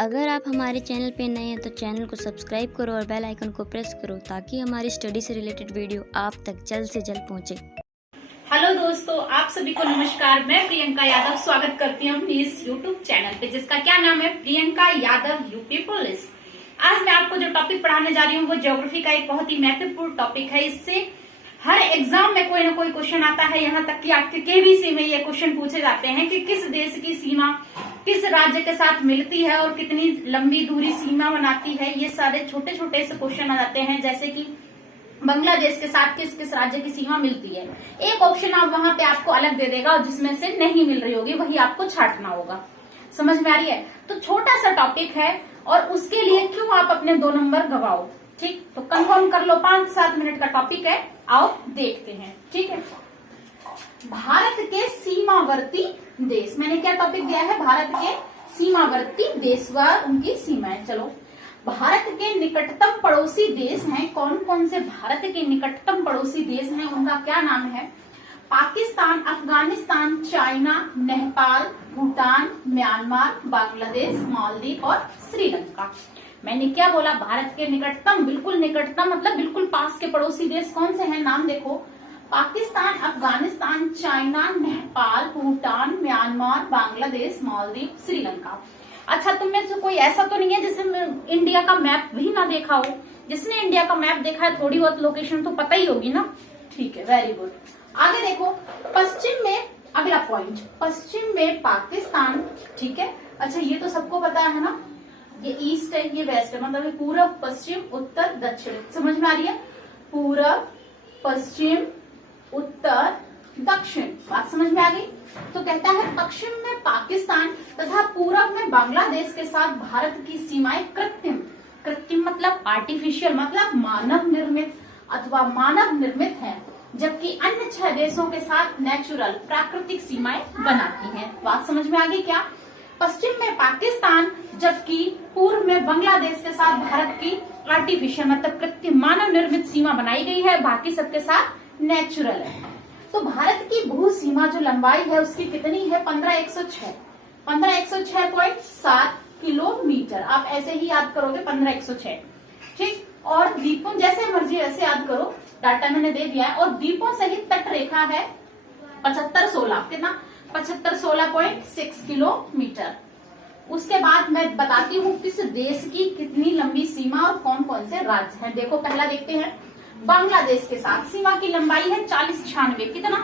अगर आप हमारे चैनल पे नए हैं तो चैनल को सब्सक्राइब करो और बेल आइकन को प्रेस करो ताकि हमारी स्टडी से रिलेटेड वीडियो आप तक जल्द से जल्द पहुंचे। हेलो दोस्तों, आप सभी को नमस्कार। मैं प्रियंका यादव स्वागत करती हूँ अपनी इस यूट्यूब चैनल पे जिसका क्या नाम है प्रियंका यादव यूपी पुलिस। आज मैं आपको जो टॉपिक पढ़ाने जा रही हूँ वो ज्योग्राफी का एक बहुत ही महत्वपूर्ण टॉपिक है। इससे हर एग्जाम में कोई ना कोई क्वेश्चन आता है, यहाँ तक कि आपके केबीसी में ये क्वेश्चन पूछे जाते हैं कि किस देश की सीमा किस राज्य के साथ मिलती है और कितनी लंबी दूरी सीमा बनाती है। ये सारे छोटे छोटे से क्वेश्चन आ जाते हैं, जैसे कि बांग्लादेश के साथ किस किस राज्य की सीमा मिलती है। एक ऑप्शन आप वहां पे आपको अलग दे देगा और जिसमें से नहीं मिल रही होगी वही आपको छांटना होगा। समझ में आ रही है? तो छोटा सा टॉपिक है और उसके लिए क्यों आप अपने 2 नंबर गवाओ। ठीक, तो कंफर्म कर लो, 5-7 मिनट का टॉपिक है, आओ देखते हैं। ठीक है, भारत के सीमावर्ती देश। मैंने क्या टॉपिक दिया है? भारत के सीमावर्ती देश व उनकी सीमाएं। चलो, भारत के निकटतम पड़ोसी देश हैं। कौन कौन से भारत के निकटतम पड़ोसी देश हैं, उनका क्या नाम है? पाकिस्तान, अफगानिस्तान, चाइना, नेपाल, भूटान, म्यांमार, बांग्लादेश, मालदीव और श्रीलंका। मैंने क्या बोला? भारत के निकटतम, बिल्कुल निकटतम मतलब बिल्कुल पास के पड़ोसी देश कौन से हैं? नाम देखो, पाकिस्तान, अफगानिस्तान, चाइना, नेपाल, भूटान, म्यांमार, बांग्लादेश, मालदीव, श्रीलंका। अच्छा, तुम में से कोई ऐसा तो नहीं है जिसने इंडिया का मैप भी ना देखा हो? जिसने इंडिया का मैप देखा है थोड़ी बहुत लोकेशन तो पता ही होगी ना। ठीक है, वेरी गुड। आगे देखो, पश्चिम में, अगला पॉइंट, पश्चिम में पाकिस्तान। ठीक है, अच्छा ये तो सबको पता है ना, ये ईस्ट है, ये वेस्ट है, मतलब ये पूरब, पश्चिम, उत्तर, दक्षिण। समझ में आ रही है? पूरब, पश्चिम, उत्तर, दक्षिण। बात समझ में आ गई? तो कहता है पश्चिम में पाकिस्तान तथा पूरब में बांग्लादेश के साथ भारत की सीमाएं कृत्रिम, कृत्रिम मतलब आर्टिफिशियल, मतलब मानव निर्मित अथवा मानव निर्मित है, जबकि अन्य 6 देशों के साथ नेचुरल, प्राकृतिक सीमाएं बनाती हैं। बात समझ में आ गई क्या? पश्चिम में पाकिस्तान जबकि पूर्व में बांग्लादेश के साथ भारत की आर्टिफिशियल मतलब कृत्रिम मानव निर्मित सीमा बनाई गई है, बाकी सबके साथ नेचुरल है। तो भारत की भू सीमा जो लंबाई है उसकी कितनी है? 15,106, 15,106.7 किलोमीटर। आप ऐसे ही याद करोगे 15,106। ठीक, और द्वीपों जैसे मर्जी ऐसे याद करो, डाटा मैंने दे दिया है। और द्वीपों सहित तट रेखा है 7516, कितना? 7516.6 किलोमीटर। उसके बाद मैं बताती हूँ किस देश की कितनी लंबी सीमा और कौन कौन से राज्य हैं। देखो, पहला देखते हैं, बांग्लादेश के साथ सीमा की लंबाई है 4096, कितना?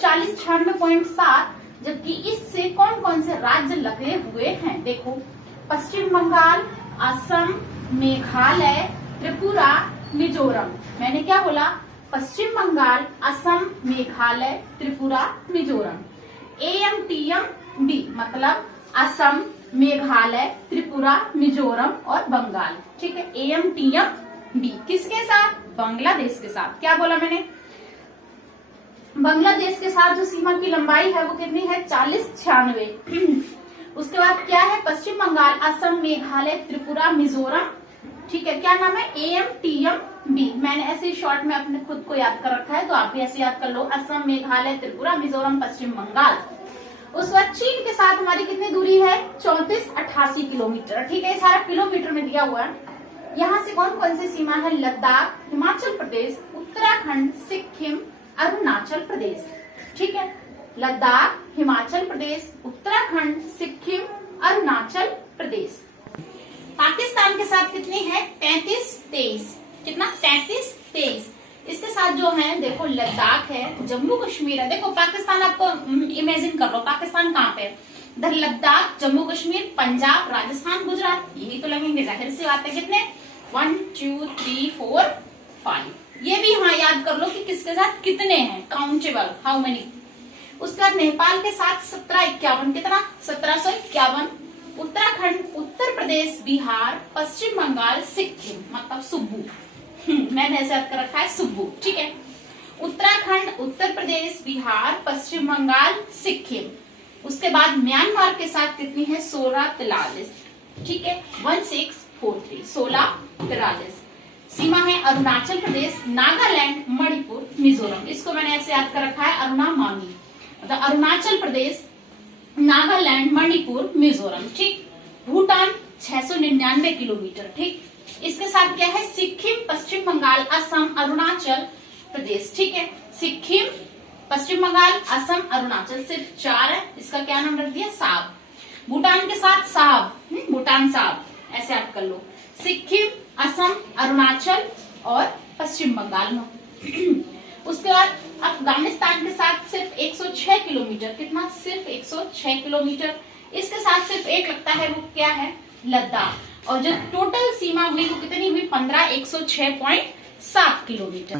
4096.7, जबकि इससे कौन कौन से राज्य लगे हुए हैं? देखो, पश्चिम बंगाल, असम, मेघालय, त्रिपुरा, मिजोरम। मैंने क्या बोला? पश्चिम बंगाल, असम, मेघालय, त्रिपुरा, मिजोरम। AMTM-B मतलब असम, मेघालय, त्रिपुरा, मिजोरम और बंगाल। ठीक है, AMTM-B किसके साथ? बांग्लादेश के साथ। क्या बोला मैंने? बांग्लादेश के साथ जो सीमा की लंबाई है वो कितनी है? 4096। उसके बाद क्या है? पश्चिम बंगाल, असम, मेघालय, त्रिपुरा, मिजोरम। ठीक है, क्या नाम है? AMTM-B। मैंने ऐसे शॉर्ट में अपने खुद को याद कर रखा है, तो आप भी ऐसे याद कर लो, असम, मेघालय, त्रिपुरा, मिजोरम, पश्चिम बंगाल। उस बाद चीन के साथ हमारी कितनी दूरी है? 3488 किलोमीटर। ठीक है, ये सारा किलोमीटर में दिया हुआ है। यहाँ से कौन कौन सी सीमा है? लद्दाख, हिमाचल प्रदेश, उत्तराखंड, सिक्किम, अरुणाचल प्रदेश। ठीक है, लद्दाख, हिमाचल प्रदेश, उत्तराखंड, सिक्किम, अरुणाचल प्रदेश। पाकिस्तान के साथ कितनी है? 33-23। कितना? 33-23। इसके साथ जो है देखो, लद्दाख है, जम्मू कश्मीर है। देखो, पाकिस्तान आपको इमेजिन कर लो, पाकिस्तान कहाँ पे है? इधर लद्दाख, जम्मू कश्मीर, पंजाब, राजस्थान, गुजरात, यही तो लगेंगे, जाहिर सी बात है। कितने? 1 2 3 4 5। ये भी हाँ याद कर लो कि किसके साथ कितने हैं, काउंटेबल, हाउ मेनी। उसके बाद नेपाल के साथ 1751, कितना? 1751। उत्तराखंड, उत्तर प्रदेश, बिहार, पश्चिम बंगाल, सिक्किम मतलब सुब्बू। मैंने ऐसे याद कर रखा है, सुब्बू। ठीक है, उत्तराखंड, उत्तर प्रदेश, बिहार, पश्चिम बंगाल, सिक्किम। उसके बाद म्यांमार के साथ कितनी है? 1643। ठीक है, 1643, 1643। सीमा है अरुणाचल प्रदेश, नागालैंड, मणिपुर, मिजोरम। इसको मैंने ऐसे याद कर रखा है, अरुणा मामी, मतलब अरुणाचल प्रदेश, नागालैंड, मणिपुर, मिजोरम। ठीक, भूटान 6 699 किलोमीटर। ठीक, इसके साथ क्या है, सिक्किम, पश्चिम बंगाल, असम, अरुणाचल प्रदेश। ठीक है, सिक्किम, पश्चिम बंगाल, असम, अरुणाचल, सिर्फ 4 है। इसका क्या नाम रख दिया, साब। भूटान के साथ साब, भूटान साब, ऐसे आप कर लो। सिक्किम, असम, अरुणाचल और पश्चिम बंगाल में। उसके बाद अफगानिस्तान के साथ सिर्फ 106 किलोमीटर, कितना, सिर्फ 106 किलोमीटर। इसके साथ सिर्फ एक लगता है, वो क्या है, लद्दाख। और जो टोटल सीमा हुई वो कितनी हुई, 15106.7 किलोमीटर।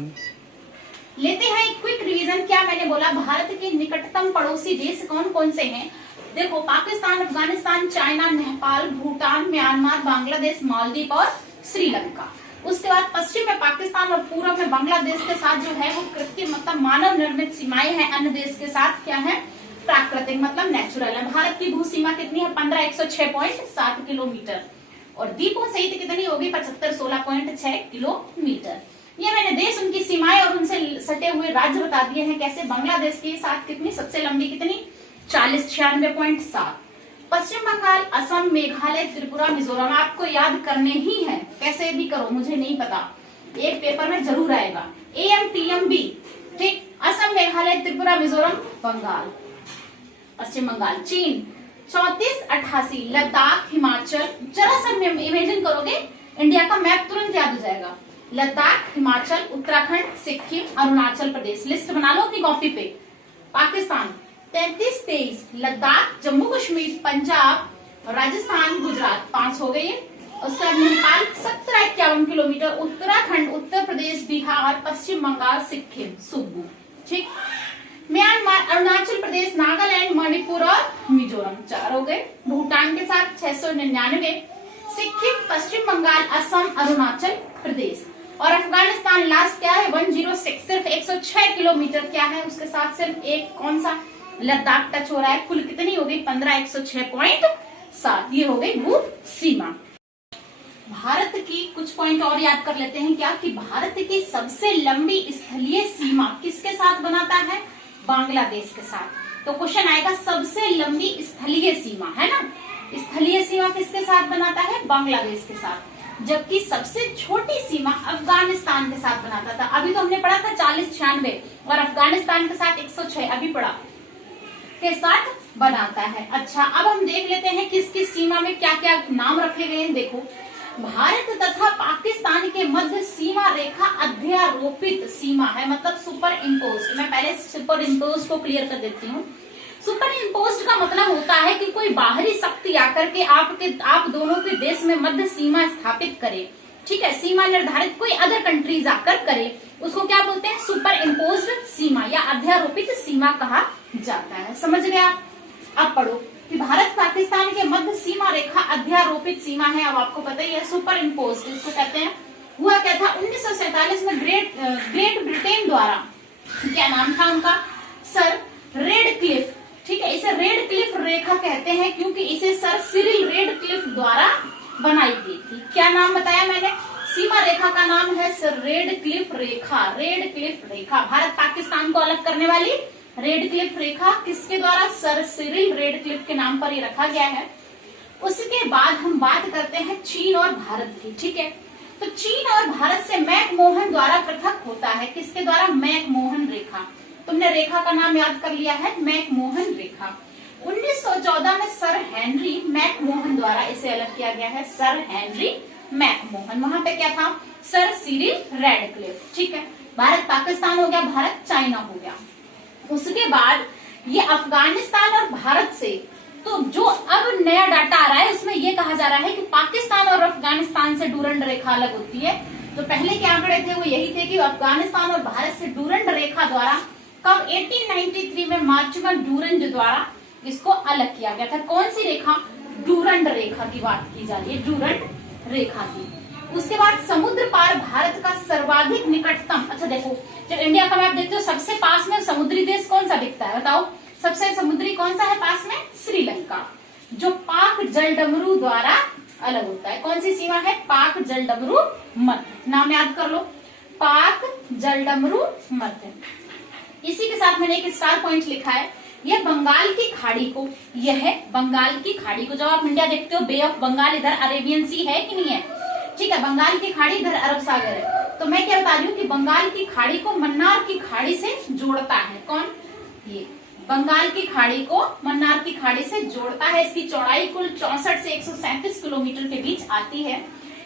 लेते हैं एक क्विक रिवीजन। क्या मैंने बोला, भारत के निकटतम पड़ोसी देश कौन कौन से हैं। देखो, पाकिस्तान, अफगानिस्तान, चाइना, नेपाल, भूटान, म्यांमार, बांग्लादेश, मालदीव और श्रीलंका। उसके बाद पश्चिम में पाकिस्तान और पूर्व में बांग्लादेश के साथ जो है वो कृत्रिम मतलब मानव निर्मित सीमाएं हैं। अन्य देश के साथ क्या है, प्राकृतिक मतलब नेचुरल है। भारत की भू सीमा कितनी है, 15106.7 किलोमीटर। और द्वीपों सहित कितनी होगी, 7516.6 किलोमीटर। ये मैंने देश, उनकी सीमाएं और उनसे सटे हुए राज्य बता दिए हैं। कैसे, बांग्लादेश के साथ कितनी, सबसे लंबी कितनी, 4096.7। पश्चिम बंगाल, असम, मेघालय, त्रिपुरा, मिजोरम आपको याद करने ही है, कैसे भी करो मुझे नहीं पता, एक पेपर में जरूर आएगा। AMTMB, ठीक, असम, मेघालय, त्रिपुरा, मिजोरम, बंगाल, पश्चिम बंगाल। चीन 3488, लद्दाख, हिमाचल। जरा सा इमेजिन करोगे, इंडिया का मैप तुरंत याद हो जाएगा। लद्दाख, हिमाचल, उत्तराखंड, सिक्किम, अरुणाचल प्रदेश। लिस्ट बना लो अपनी कॉपी पे। पाकिस्तान 3323, लद्दाख, जम्मू कश्मीर, पंजाब, राजस्थान, गुजरात, 5 हो गई है। उसके बाद नेपाल 1751 किलोमीटर, उत्तराखंड, उत्तर प्रदेश, बिहार, पश्चिम बंगाल, सिक्किम, सुब्बू। ठीक, म्यांमार, अरुणाचल प्रदेश, नागालैंड, मणिपुर और मिजोरम, 4 हो गए। भूटान के साथ 699, सिक्किम, पश्चिम बंगाल, असम, अरुणाचल प्रदेश। और अफगानिस्तान लास्ट क्या है, 106, सिर्फ 106 किलोमीटर क्या है, उसके साथ सिर्फ एक कौन सा, लद्दाख टच हो रहा है। कुल कितनी हो गई, 15106.7। ये हो गई भू सीमा। भारत की कुछ पॉइंट और याद कर लेते हैं। क्या कि भारत की सबसे लंबी स्थलीय सीमा किसके साथ बनाता है, बांग्लादेश के साथ। तो क्वेश्चन आएगा, सबसे लंबी स्थलीय सीमा है ना, स्थलीय सीमा किसके साथ बनाता है, बांग्लादेश के साथ। जबकि सबसे छोटी सीमा अफगानिस्तान के साथ बनाता था। अभी तो हमने पढ़ा था 4096 और अफगानिस्तान के साथ 106 अभी पढ़ा, के साथ बनाता है। अच्छा, अब हम देख लेते हैं किस किस सीमा में क्या क्या नाम रखे गए हैं। देखो, भारत तथा पाकिस्तान के मध्य सीमा रेखा अध्यारोपित सीमा है, मतलब सुपर इम्पोज्ड। मैं पहले सुपर इम्पोज्ड को क्लियर कर देती हूँ। सुपर इम्पोज्ड का मतलब होता है कि कोई बाहरी शक्ति आकर के आप दोनों के देश में मध्य सीमा स्थापित करे। ठीक है, सीमा निर्धारित कोई अदर कंट्रीज आकर करे, उसको क्या बोलते हैं, सुपर इम्पोज्ड सीमा या अध्यारोपित सीमा कहा जाता है। समझ गए आप। अब पढ़ो कि भारत पाकिस्तान के मध्य सीमा रेखा अध्यारोपित सीमा है। अब आपको पता ही है, सुपर इम्पोज्ड इसको कहते हैं। हुआ क्या था, 1947 में ग्रेट ब्रिटेन द्वारा, क्या नाम था उनका, सर रेडक्लिफ। ठीक है, इसे रेडक्लिफ रेखा कहते हैं क्योंकि इसे सर सिरिल रेडक्लिफ द्वारा बनाई गई थी। क्या नाम बताया मैंने, सीमा रेखा का नाम है सर रेडक्लिफ रेखा। रेडक्लिफ रेखा भारत पाकिस्तान को अलग करने वाली रेडक्लिफ रेखा किसके द्वारा, सर सिरिल रेडक्लिफ के नाम पर ये रखा गया है। उसके बाद हम बात करते हैं चीन और भारत की। ठीक है, तो चीन और भारत से मैकमोहन द्वारा पृथक होता है। किसके द्वारा, मैकमोहन रेखा। तुमने रेखा का नाम याद कर लिया है, मैकमोहन रेखा। 1914 में सर हेनरी मैकमोहन द्वारा इसे अलग किया गया है, सर हेनरी मैकमोहन। वहां पे क्या था, सर सिरिल रेडक्लिफ। ठीक है, भारत पाकिस्तान हो गया, भारत चाइना हो गया। उसके बाद ये अफगानिस्तान और भारत से, तो जो अब नया डाटा आ रहा है उसमें ये कहा जा रहा है कि पाकिस्तान और अफगानिस्तान से डूरंड रेखा अलग होती है। तो पहले के आंकड़े थे वो यही थे कि अफगानिस्तान और भारत से डूरंड रेखा द्वारा कब 1893 में मार्चमन डूरंड द्वारा इसको अलग किया गया था। कौन सी रेखा, डूरंड रेखा की बात की जा रही है, डूरंड रेखा की। उसके बाद समुद्र पार भारत का सर्वाधिक निकटतम, अच्छा देखो जब इंडिया का मैप देखते हो सबसे पास में समुद्री देश कौन सा दिखता है, बताओ सबसे समुद्री कौन सा है पास में, श्रीलंका, जो पाक जलडमरू द्वारा अलग होता है। कौन सी सीमा है, पाक जलडमरू मध्य, नाम याद कर लो, पाक जलडमरू मध्य। इसी के साथ मैंने एक स्टार पॉइंट लिखा है यह बंगाल की खाड़ी को, यह है बंगाल की खाड़ी को, जब आप इंडिया देखते हो बे ऑफ बंगाल, इधर अरेबियन सी है कि नहीं है, ठीक है, बंगाल की खाड़ी इधर अरब सागर है। तो मैं क्या बता रही हूँ कि बंगाल की खाड़ी को मन्नार की खाड़ी से जोड़ता है। कौन? ये बंगाल की खाड़ी को मन्नार की खाड़ी से जोड़ता है। इसकी चौड़ाई कुल 64 से 137 किलोमीटर के बीच आती है।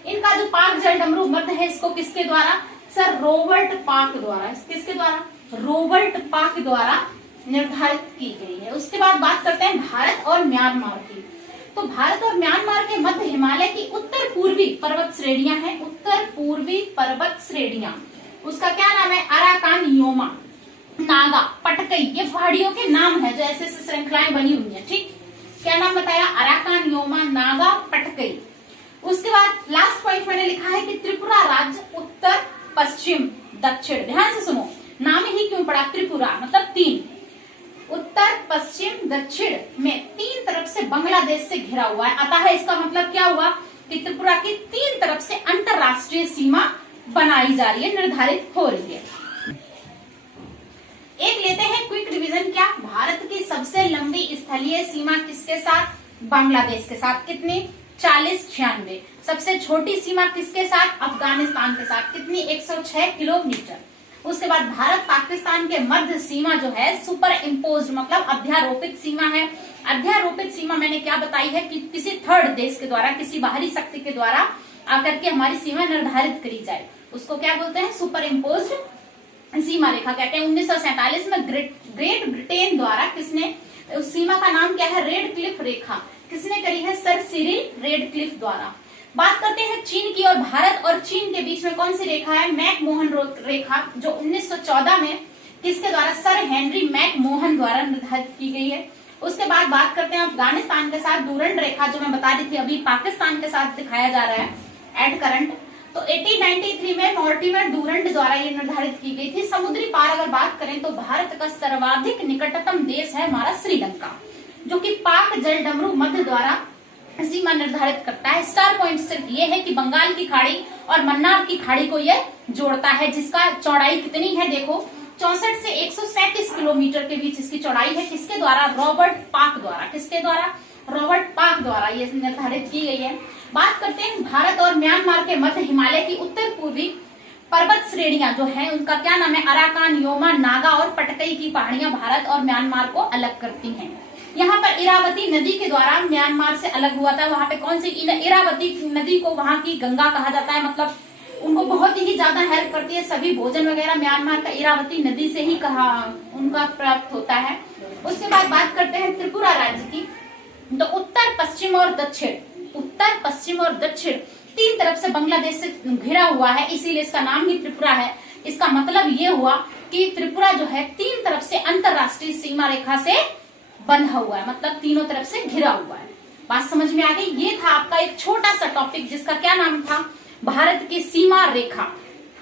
इनका जो पाक जल डमरू मध्य है, इसको किसके द्वारा? सर रॉबर्ट पाक द्वारा। किसके द्वारा? रॉबर्ट पाक द्वारा निर्धारित की गई है। उसके बाद बात करते हैं भारत और म्यांमार की। तो भारत और म्यांमार के मध्य हिमालय की उत्तर पूर्वी पर्वत श्रेणियां हैं, उत्तर पूर्वी पर्वत श्रेणियां। उसका क्या नाम है? अराकान योमा, नागा, पटकई, ये पहाड़ियों के नाम है जो ऐसे ऐसे श्रृंखलाएं बनी हुई है। ठीक, क्या नाम बताया? Arakan Yoma, Naga, Patkai. उसके बाद लास्ट पॉइंट मैंने लिखा है कि त्रिपुरा राज्य उत्तर पश्चिम दक्षिण, ध्यान से सुनो, नाम ही क्यों पड़ा त्रिपुरा, मतलब 3, उत्तर पश्चिम दक्षिण में 3 तरफ से बांग्लादेश से घिरा हुआ है। अतः इसका मतलब क्या हुआ कि त्रिपुरा की 3 तरफ से अंतरराष्ट्रीय सीमा बनाई जा रही है, निर्धारित हो रही है। एक लेते हैं क्विक रिवीजन। क्या? भारत की सबसे लंबी स्थलीय सीमा किसके साथ? बांग्लादेश के साथ। कितनी? 4096। सबसे छोटी सीमा किसके साथ? अफगानिस्तान के साथ। कितनी? 106 किलोमीटर। उसके बाद भारत पाकिस्तान के मध्य सीमा जो है सुपर इम्पोज, मतलब अध्यारोपित सीमा है। अध्यारोपित सीमा मैंने क्या बताई है कि किसी थर्ड देश के द्वारा, किसी बाहरी शक्ति के द्वारा आकर के हमारी सीमा निर्धारित करी जाए, उसको क्या बोलते हैं? सुपर इम्पोज सीमा रेखा कहते हैं। 1947 में ग्रेट ब्रिटेन द्वारा किसने, उस सीमा का नाम क्या है? रेड क्लिफ रेखा। किसने करी है? सर सिरिल रेडक्लिफ द्वारा। बात करते हैं चीन की, और भारत और चीन के बीच में कौन सी रेखा है? मैकमोहन रेखा, जो 1914 में किसके द्वारा? सर हेनरी मैकमोहन द्वारा निर्धारित की गई है। उसके बाद बात करते हैं अफगानिस्तान के साथ डूरंड रेखा, जो मैं बता रही थी अभी पाकिस्तान के साथ दिखाया जा रहा है एट करंट। तो 1893 में मॉर्टिमर डूरंड द्वारा ये निर्धारित की गई थी। समुद्री पार अगर बात करें तो भारत का सर्वाधिक निकटतम देश है हमारा श्रीलंका, जो कि पाक जल डमरू मध्य द्वारा सीमा निर्धारित करता है। स्टार पॉइंट सिर्फ ये है कि बंगाल की खाड़ी और मन्नार की खाड़ी को ये जोड़ता है, जिसका चौड़ाई कितनी है? देखो 64 से 137 किलोमीटर के बीच इसकी चौड़ाई है। किसके द्वारा? रॉबर्ट पाक द्वारा। किसके द्वारा? रॉबर्ट पाक द्वारा ये निर्धारित की गई है। बात करते हैं भारत और म्यांमार के मध्य हिमालय की उत्तर पूर्वी पर्वत श्रेणियां जो है, उनका क्या नाम है? अराकान योमा, नागा और पटकई की पहाड़ियां भारत और म्यांमार को अलग करती हैं। यहाँ पर इरावती नदी के द्वारा म्यांमार से अलग हुआ था। वहां पे कौन सी? इरावती नदी को वहां की गंगा कहा जाता है, मतलब उनको बहुत ही ज्यादा हेल्प करती है। सभी भोजन वगैरह म्यांमार का इरावती नदी से ही कहा उनका प्राप्त होता है। उसके बाद बात करते हैं त्रिपुरा राज्य की। तो उत्तर पश्चिम और दक्षिण, उत्तर पश्चिम और दक्षिण 3 तरफ से बांग्लादेश से घिरा हुआ है, इसीलिए इसका नाम ही त्रिपुरा है। इसका मतलब ये हुआ कि त्रिपुरा जो है 3 तरफ से अंतरराष्ट्रीय सीमा रेखा से बंधा हुआ है, मतलब तीनों तरफ से घिरा हुआ है। बात समझ में आ गई? ये था आपका एक छोटा सा टॉपिक, जिसका क्या नाम था? भारत की सीमा रेखा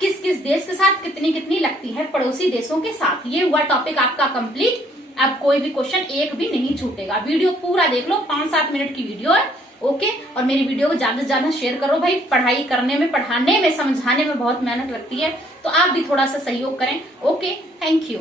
किस किस देश के साथ कितनी कितनी लगती है, पड़ोसी देशों के साथ। ये हुआ टॉपिक आपका कंप्लीट। अब कोई भी क्वेश्चन एक भी नहीं छूटेगा। वीडियो पूरा देख लो, 5-7 मिनट की वीडियो है। ओके, और मेरी वीडियो को ज्यादा से ज्यादा शेयर करो भाई। पढ़ाई करने में, पढ़ाने में, समझाने में बहुत मेहनत लगती है, तो आप भी थोड़ा सा सहयोग करें। Okay, thank you.